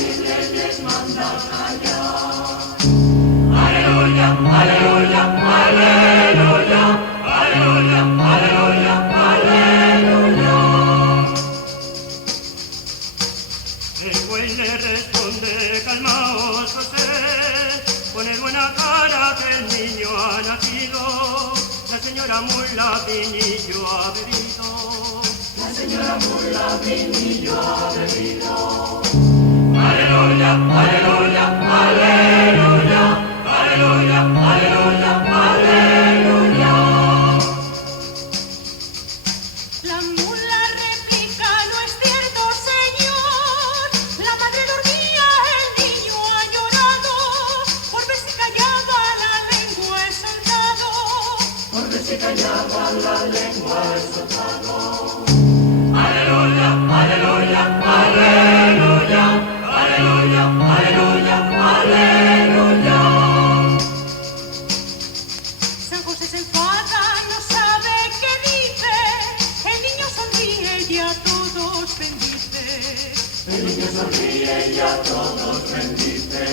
y reyes manda callar. Aleluya, aleluya, aleluya, aleluya, aleluya, aleluya. El buey le responde, calmaos José, poned buena cara que el niño ha nacido. La señora mula vinillo ha bebido. La señora mula vinillo ha bebido. Aleluya, aleluya, aleluya, aleluya, aleluya, aleluya. La mula replica, no es cierto, señor. La madre dormía, el niño ha llorado. Por ver si callaba la lengua he soltado. Por ver si callaba la lengua he soltado. Aleluya, aleluya, aleluya, aleluya, aleluya, aleluya. San José se enfada, no sabe qué dice. El niño sonríe y a todos bendice. El niño sonríe y a todos bendice.